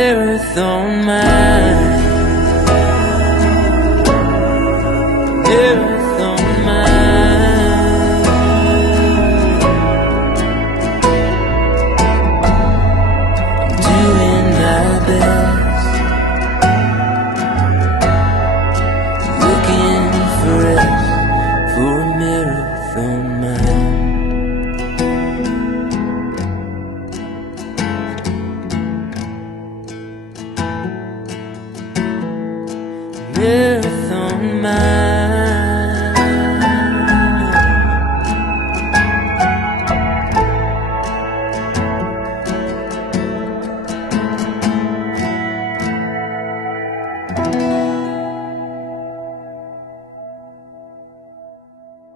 Marathon mind, marathon mind. I'm doing my best, looking for rest for a marathon mind. Marathon mind.